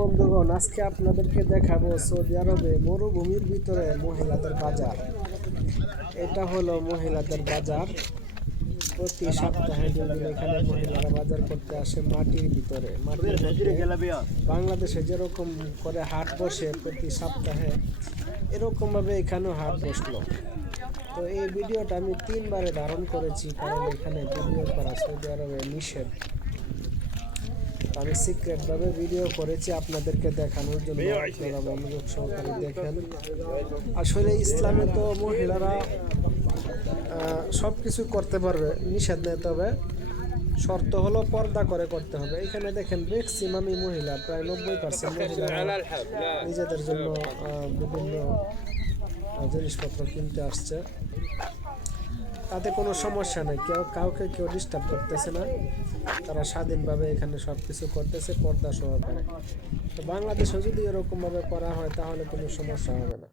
বন্ধুগণ, আজকে আপনাদেরকে দেখাবো সৌদি আরবে মরুভূমির ভিতরে মহিলাদের বাজার। এটা হলো মহিলাদের বাজার। প্রতি সপ্তাহে দুদিন এখানে মহিলারা বাজার করতে আসে মাটির ভিতরে। মাটির মধ্যে বাংলাদেশে যেরকম করে হাট বসে প্রতি সপ্তাহে, এরকমভাবে এখানেও হাট বসলো। তো এই ভিডিওটা আমি 3বারে ধারণ করেছি, কারণ এখানে ভিডিও করা সৌদি আরবে নিষেধ। আমি সিক্রেটভাবে ভিডিও করেছি আপনাদেরকে দেখানোর জন্য। আপনারা মনোযোগ সহকারে দেখেন। আসলে ইসলামে তো মহিলারা সব কিছু করতে পারবে, নিষেধ নেই, তবে শর্ত হলো পর্দা করে করতে হবে। এখানে দেখেন ম্যাক্সিমামই মহিলা, প্রায় 90% মহিলারা নিজেদের জন্য বিভিন্ন জিনিসপত্র কিনতে আসছে। তাতে কোনো সমস্যা নেই, কাউকে ডিস্টার্ব করতেছে না। তারা স্বাধীনভাবে এখানে সব কিছু করতেছে পর্দা সহকারে। তো বাংলাদেশে যদি এরকমভাবে করা হয় তাহলে কোনো সমস্যা হবে না।